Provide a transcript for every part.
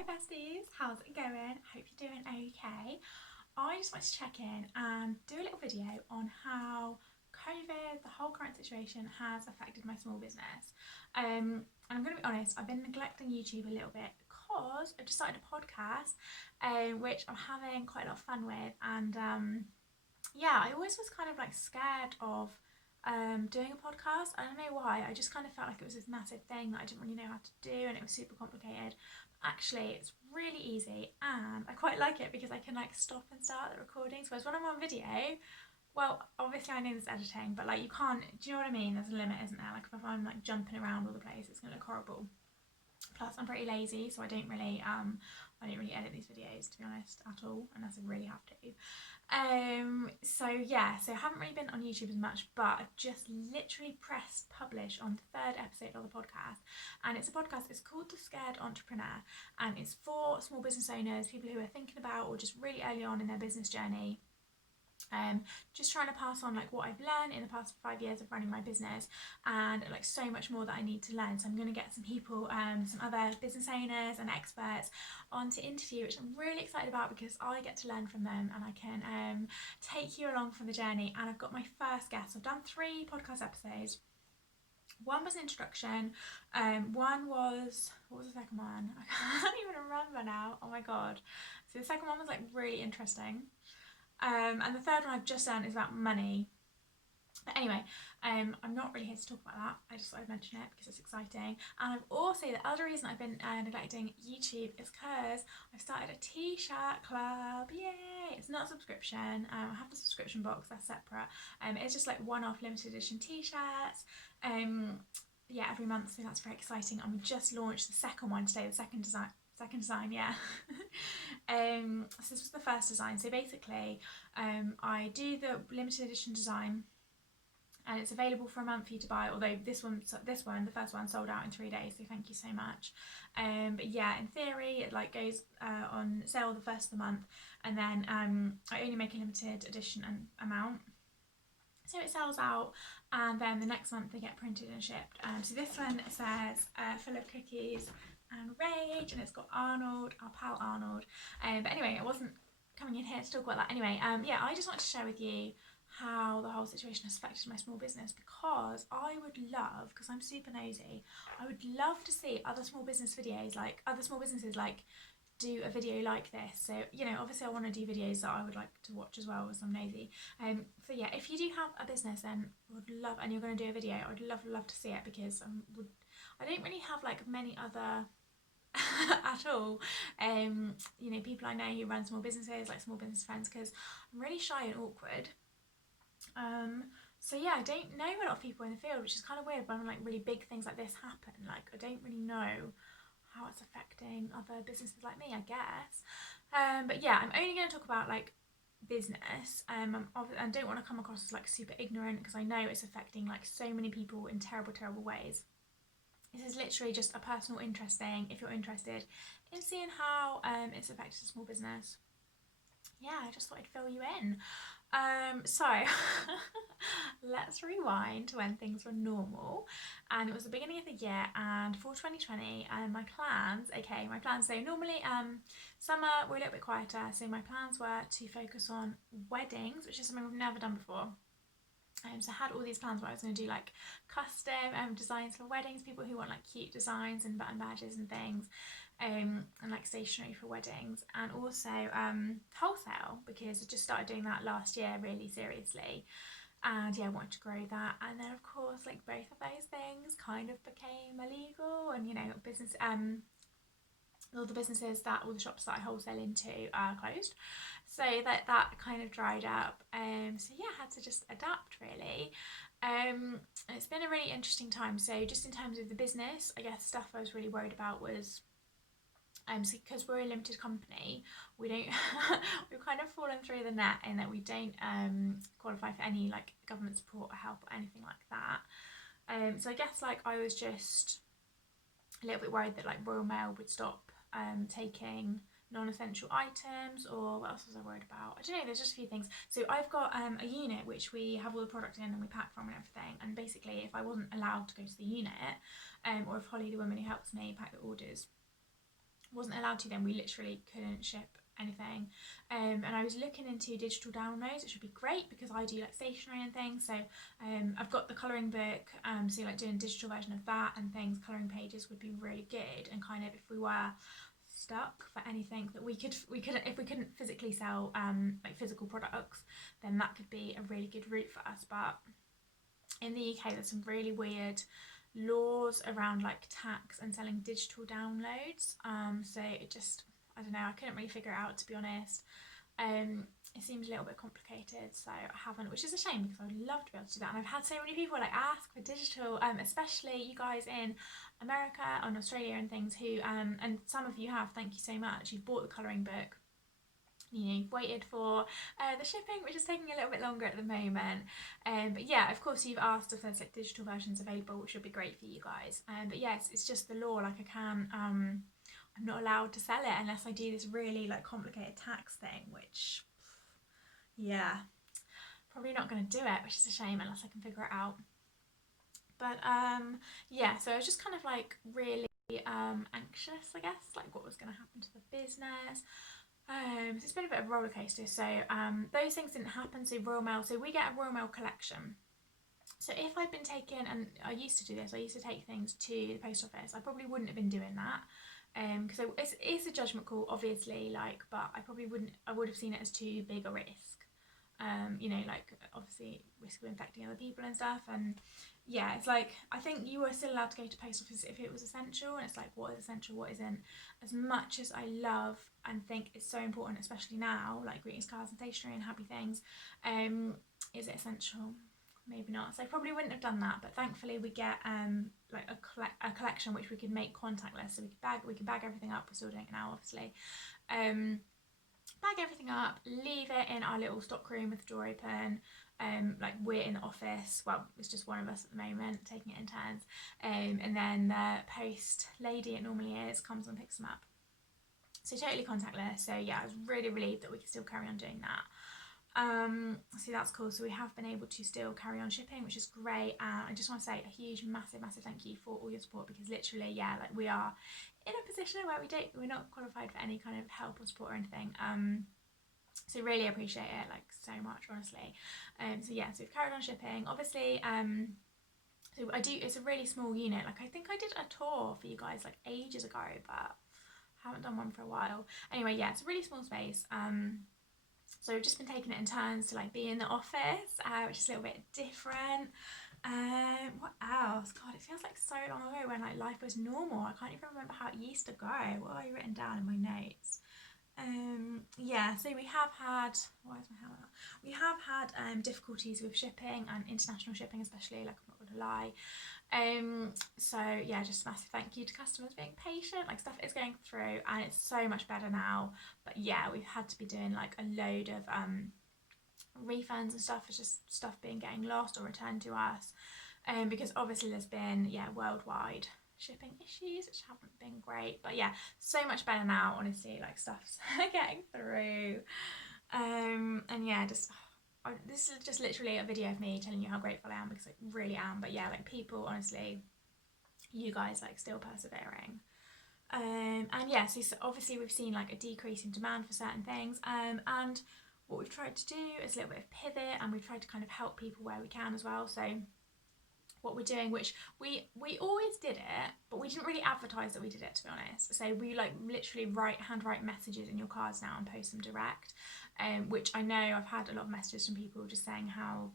Hi besties, how's it going? Hope you're doing okay. I just wanted to check in and do a little video on how COVID, the whole current situation, has affected my small business. And I'm going to be honest, I've been neglecting YouTube a little bit because I've just started a podcast, which I'm having quite a lot of fun with. And yeah, I always was kind of like scared of doing a podcast. I don't know why. I just kind of felt like it was this massive thing that I didn't really know how to do, and it was super complicated. Actually, it's really easy, and I quite like it because I can like stop and start the recordings. Whereas when I'm on video, well, obviously I know there's editing, but like you can't. Do you know what I mean? There's a limit, isn't there? Like if I'm like jumping around all the place, it's gonna look horrible. Plus, I'm pretty lazy, so I don't really edit these videos to be honest at all, unless I really have to. So yeah, so I haven't really been on YouTube as much, but I've just literally pressed publish on the third episode of the podcast, and it's a podcast. It's called The Scared Entrepreneur, and it's for small business owners, people who are thinking about or just really early on in their business journey. Just trying to pass on like what I've learned in the past 5 years of running my business, and like so much more that I need to learn. So I'm going to get some people, some other business owners and experts on to interview, which I'm really excited about because I get to learn from them and I can take you along for the journey. And I've got my first guest. I've done 3 podcast episodes. One was an introduction, one was, what was the second one? I can't even remember now, oh my god. So the second one was like really interesting. And the third one I've just done is about money. But anyway, I'm not really here to talk about that. I just thought I'd mention it because it's exciting. And I've also, the other reason I've been neglecting YouTube is because I've started a t-shirt club. Yay! It's not a subscription. I have the subscription box, they're separate. It's just like one-off limited edition t-shirts. Yeah, every month, so that's very exciting. And we just launched the second one today, the second design, yeah. So this was the first design. So basically, I do the limited edition design, and it's available for a month for you to buy. Although this one, the first one, sold out in 3 days. So thank you so much. But yeah, in theory, it like goes on sale the first of the month, and then I only make a limited edition amount. So it sells out, and then the next month they get printed and shipped. So this one says full of cookies and rage, and it's got Arnold, our pal Arnold. But anyway, I wasn't coming in here to talk about that. Anyway, yeah, I just wanted to share with you how the whole situation has affected my small business, because I would love, because I'm super nosy, I would love to see other small business videos, like other small businesses like do a video like this. So, you know, obviously I want to do videos that I would like to watch as well, as I'm nosy. So yeah, if you do have a business, then I would love, and you're going to do a video, I would love to see it, because I don't really have like many other at all, you know, people I know who run small businesses, like small business friends, because I'm really shy and awkward. So yeah, I don't know a lot of people in the field, which is kind of weird when like really big things like this happen. Like I don't really know how it's affecting other businesses like me, I guess. But yeah, I'm only going to talk about like business. I don't want to come across as like super ignorant, because I know it's affecting like so many people in terrible ways. This is literally just a personal interest thing. If you're interested in seeing how it's affected a small business, yeah, I just thought I'd fill you in. So let's rewind to when things were normal, and it was the beginning of the year, and for 2020, and my plans, so normally summer we're a little bit quieter, so my plans were to focus on weddings, which is something we've never done before. So I had all these plans where I was going to do like custom designs for weddings, people who want like cute designs and button badges and things, and like stationery for weddings, and also wholesale, because I just started doing that last year really seriously, and yeah, I wanted to grow that. And then of course like both of those things kind of became illegal, and you know, business all the shops that I wholesale into are closed, so that kind of dried up. So yeah, I had to just adapt really. It's been a really interesting time. So just in terms of the business, I guess stuff I was really worried about was so because we're a limited company, we don't we've kind of fallen through the net in that we don't qualify for any like government support or help or anything like that. So I guess like I was just a little bit worried that like Royal Mail would stop taking non-essential items, or what else was I worried about? I don't know, there's just a few things. So I've got a unit which we have all the product in and we pack from and everything, and basically if I wasn't allowed to go to the unit, or if Holly, the woman who helps me pack the orders, wasn't allowed to, then we literally couldn't ship anything. And I was looking into digital downloads, which would be great because I do like stationery and things. So I've got the colouring book, so like doing a digital version of that and things, colouring pages would be really good. And kind of if we were stuck for anything that we couldn't if we couldn't physically sell like physical products, then that could be a really good route for us. But in the UK there's some really weird laws around like tax and selling digital downloads, so it just, I don't know, I couldn't really figure it out, to be honest. It seems a little bit complicated, so I haven't, which is a shame because I would love to be able to do that. And I've had so many people like ask for digital, especially you guys in America and Australia and things who, and some of you have, thank you so much, you've bought the colouring book, you know, you've waited for the shipping, which is taking a little bit longer at the moment. But yeah, of course you've asked if there's like digital versions available, which would be great for you guys. But yes, it's just the law, like I can't, I'm not allowed to sell it unless I do this really like complicated tax thing, which, yeah, probably not going to do it, which is a shame unless I can figure it out. But yeah, so I was just kind of like really anxious, I guess, like what was going to happen to the business. So it's been a bit of a roller coaster. So those things didn't happen. So Royal Mail, so we get a Royal Mail collection. So if I'd been taking, and I used to do this, I used to take things to the post office, I probably wouldn't have been doing that. Because it's a judgment call, obviously, like, but I probably wouldn't, I would have seen it as too big a risk. You know, like obviously risk of infecting other people and stuff. And yeah, it's like, I think you were still allowed to go to post office if it was essential, and it's like, what is essential, what isn't. As much as I love and think it's so important, especially now, like greetings cards and stationery and happy things, is it essential? Maybe not. So I probably wouldn't have done that, but thankfully we get like a collection which we could make contactless, so we can bag everything up. We're still doing it now, obviously. Bag everything up, leave it in our little stock room with the door open. Like we're in the office, well, it's just one of us at the moment taking it in turns, and then the post lady, it normally is, comes and picks them up. So totally contactless. So yeah, I was really relieved that we could still carry on doing that. So that's cool. So we have been able to still carry on shipping, which is great. And I just want to say a huge, massive thank you for all your support, because literally, yeah, like we are in a position where we're not qualified for any kind of help or support or anything. So really appreciate it, like so much, honestly. So yeah, so we've carried on shipping, obviously. So it's a really small unit. Like I think I did a tour for you guys like ages ago, but haven't done one for a while. Anyway, yeah, it's a really small space. So we've just been taking it in turns to like be in the office, which is a little bit different. What else? God, it feels like so long ago when like life was normal. I can't even remember how it used to go. What have I written down in my notes? Yeah, so we have had, why is my hair like that? We have had difficulties with shipping and international shipping, especially, like I'm not gonna lie. So yeah, just a massive thank you to customers being patient. Like stuff is going through and it's so much better now, but yeah, we've had to be doing like a load of refunds and stuff. It's just stuff getting lost or returned to us, because obviously there's been worldwide shipping issues which haven't been great, but yeah, so much better now, honestly. Like stuff's getting through, and yeah, just this is just literally a video of me telling you how grateful I am, because I really am. But yeah, like people, honestly, you guys like still persevering. And yeah, so obviously we've seen like a decrease in demand for certain things, and what we've tried to do is a little bit of pivot, and we've tried to kind of help people where we can as well. So what we're doing, which we always did it, but we didn't really advertise that we did it, to be honest. So we like literally handwrite messages in your cards now and post them direct, which I know I've had a lot of messages from people just saying how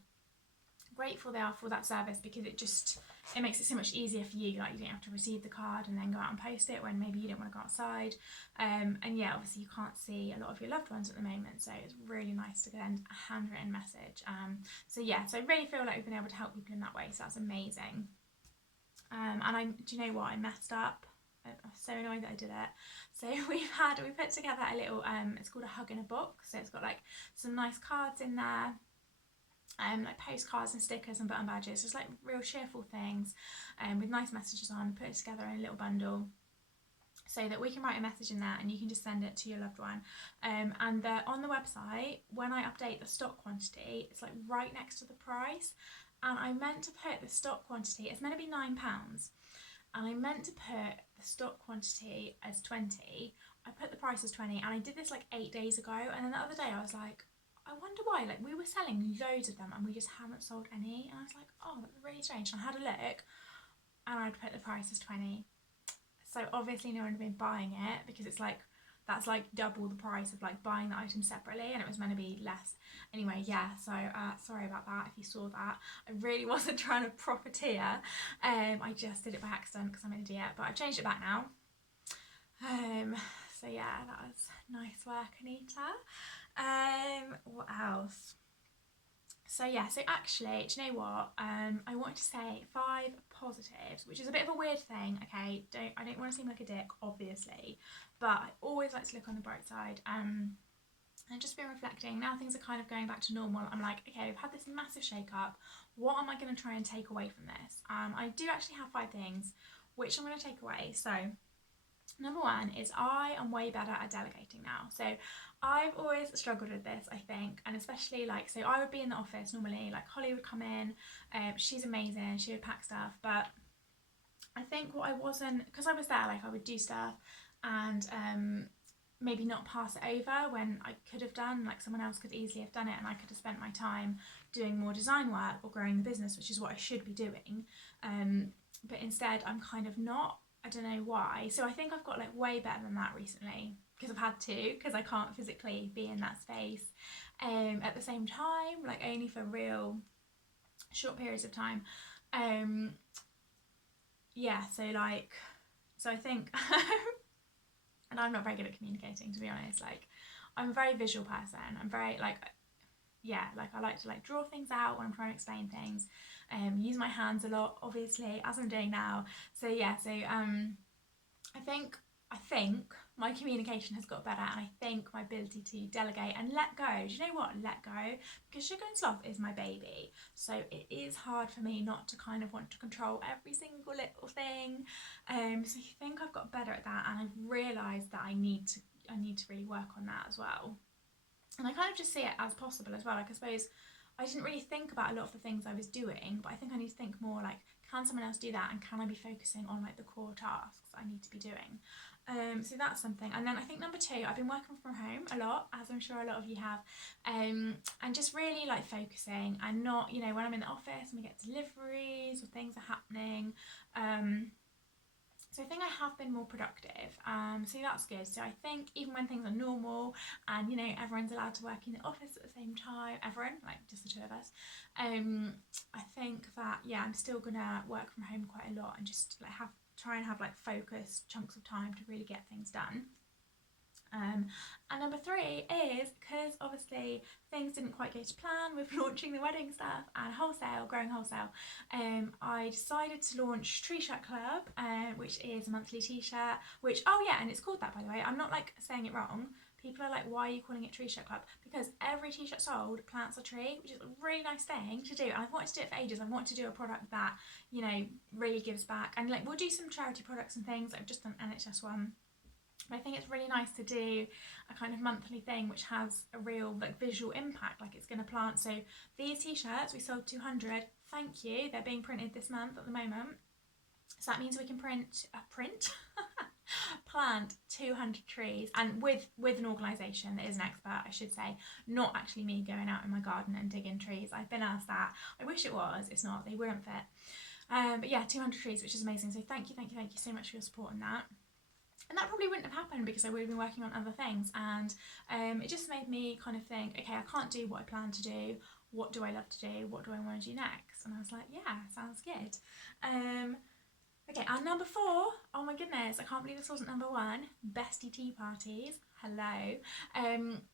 grateful they are for that service, because it makes it so much easier for you. Like you don't have to receive the card and then go out and post it when maybe you don't want to go outside, and yeah, obviously you can't see a lot of your loved ones at the moment, so it's really nice to send a handwritten message. So yeah, so I really feel like we've been able to help people in that way, so that's amazing. And do you know what, I messed up. I'm so annoyed that I did it. So we put together a little, it's called a hug in a box. So it's got like some nice cards in there, like postcards and stickers and button badges, just like real cheerful things, with nice messages on, put it together in a little bundle so that we can write a message in there and you can just send it to your loved one. And on the website, when I update the stock quantity, it's like right next to the price, and I meant to put the stock quantity, it's meant to be £9, and I meant to put the stock quantity as 20. I put the price as 20, and I did this like 8 days ago, and then the other day I was like, I wonder why, like we were selling loads of them and we just haven't sold any, and I was like, oh, that's really strange. And I had a look and I'd put the price as 20. So obviously no one had been buying it, because it's like, that's like double the price of like buying the item separately, and it was meant to be less. Anyway, yeah, so sorry about that if you saw that. I really wasn't trying to profiteer. I just did it by accident because I'm an idiot, but I've changed it back now. So yeah, that was nice work, Anita. What else? So yeah, so actually, do you know what? I wanted to say 5 positives, which is a bit of a weird thing, okay? I don't want to seem like a dick, obviously, but I always like to look on the bright side. And just been reflecting, now things are kind of going back to normal. I'm like, okay, we've had this massive shake up. What am I going to try and take away from this? I do actually have 5 things which I'm going to take away. So number 1 is I am way better at delegating now. So I've always struggled with this, I think, and especially like, so I would be in the office normally, like Holly would come in, she's amazing, she would pack stuff, but I think what I wasn't, because I was there, like I would do stuff and maybe not pass it over when I could have done, like someone else could easily have done it, and I could have spent my time doing more design work or growing the business, which is what I should be doing, but instead I'm kind of not. I don't know why. So I think I've got like way better than that recently, because I've had to, because I can't physically be in that space at the same time, like only for real short periods of time. Yeah, so I think and I'm not very good at communicating, to be honest. Like I'm a very visual person. I'm very like, yeah, like I like to like draw things out when I'm trying to explain things, use my hands a lot, obviously, as I'm doing now. So yeah, so I think my communication has got better, and I think my ability to delegate and let go. Do you know what? Let go, because Sugar and Sloth is my baby. So it is hard for me not to kind of want to control every single little thing. So I think I've got better at that, and I've realised that I need to really work on that as well. And I kind of just see it as possible as well. Like I suppose I didn't really think about a lot of the things I was doing, but I think I need to think more like, can someone else do that, and can I be focusing on like the core tasks I need to be doing? So that's something. And then I think number 2, I've been working from home a lot, as I'm sure a lot of you have, and just really like focusing, and not, you know, when I'm in the office and we get deliveries or things are happening, so I think I have been more productive, so that's good. So I think even when things are normal and, you know, everyone's allowed to work in the office at the same time, everyone, like just the 2 of us, I think that, yeah, I'm still gonna work from home quite a lot, and just like try and have like focused chunks of time to really get things done. And number 3 is, because obviously things didn't quite go to plan with launching the wedding stuff and growing wholesale, I decided to launch Tree Shirt Club, which is a monthly t-shirt, which, oh yeah, and it's called that, by the way. I'm not like saying it wrong. People are like, why are you calling it Tree Shirt Club? Because every t-shirt sold plants a tree, which is a really nice thing to do. And I've wanted to do it for ages. I want to do a product that, you know, really gives back. And like, we'll do some charity products and things. I've just done an NHS one. But I think it's really nice to do a kind of monthly thing which has a real like visual impact, like it's going to plant. So these t-shirts, we sold 200. Thank you. They're being printed this month at the moment. So that means we can plant 200 trees, and with an organisation that is an expert, I should say, not actually me going out in my garden and digging trees. I've been asked that. I wish it was. It's not. They wouldn't fit. But yeah, 200 trees, which is amazing. So thank you so much for your support on that. And that probably wouldn't have happened because I would have been working on other things, and it just made me kind of think, okay, I can't do what I plan to do. What do I love to do? What do I want to do next? And I was like, yeah, sounds good. Okay, and number 4, oh my goodness, I can't believe this wasn't number 1, bestie tea parties. Hello.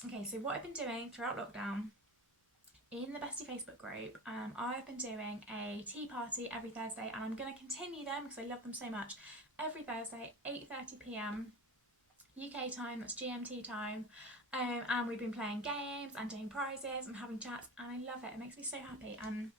Okay, so what I've been doing throughout lockdown, in the Bestie Facebook group, I've been doing a tea party every Thursday, and I'm going to continue them because I love them so much. Every Thursday, 8:30 p.m. UK time, that's GMT time, and we've been playing games and doing prizes and having chats, and I love it. It makes me so happy, and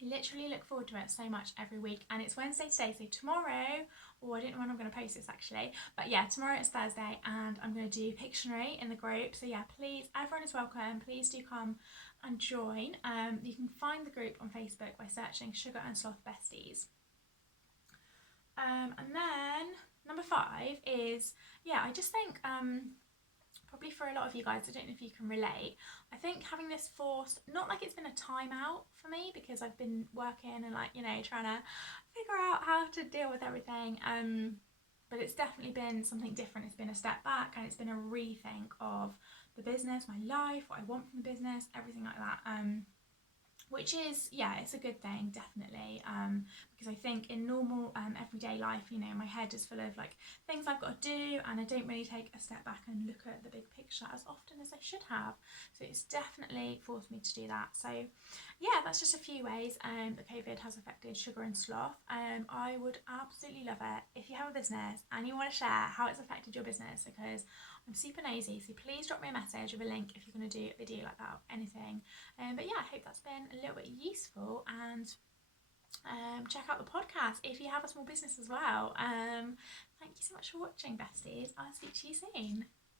I literally look forward to it so much every week. And it's Wednesday today, so tomorrow, or I don't know when I'm going to post this actually, but yeah, tomorrow it's Thursday, and I'm going to do Pictionary in the group. So yeah, please, everyone is welcome. Please do come and join. You can find the group on Facebook by searching Sugar and Sloth Besties. And then Number 5 is, I just think probably for a lot of you guys, I don't know if you can relate, I think having this forced, not like it's been a timeout for me because I've been working and like, trying to figure out how to deal with everything, but it's definitely been something different. It's been a step back and it's been a rethink of the business, my life, what I want from the business, everything like that. Which is, it's a good thing, definitely, because I think in normal everyday life, my head is full of like things I've got to do, and I don't really take a step back and look at the big picture as often as I should have. So it's definitely forced me to do that. So that's just a few ways that COVID has affected Sugar and Sloth. I would absolutely love it if you have a business and you want to share how it's affected your business, because I'm super nosy. So please drop me a message with a link if you're going to do a video like that or anything. But I hope that's been a little bit useful, and check out the podcast if you have a small business as well. Thank you so much for watching, besties. I'll speak to you soon.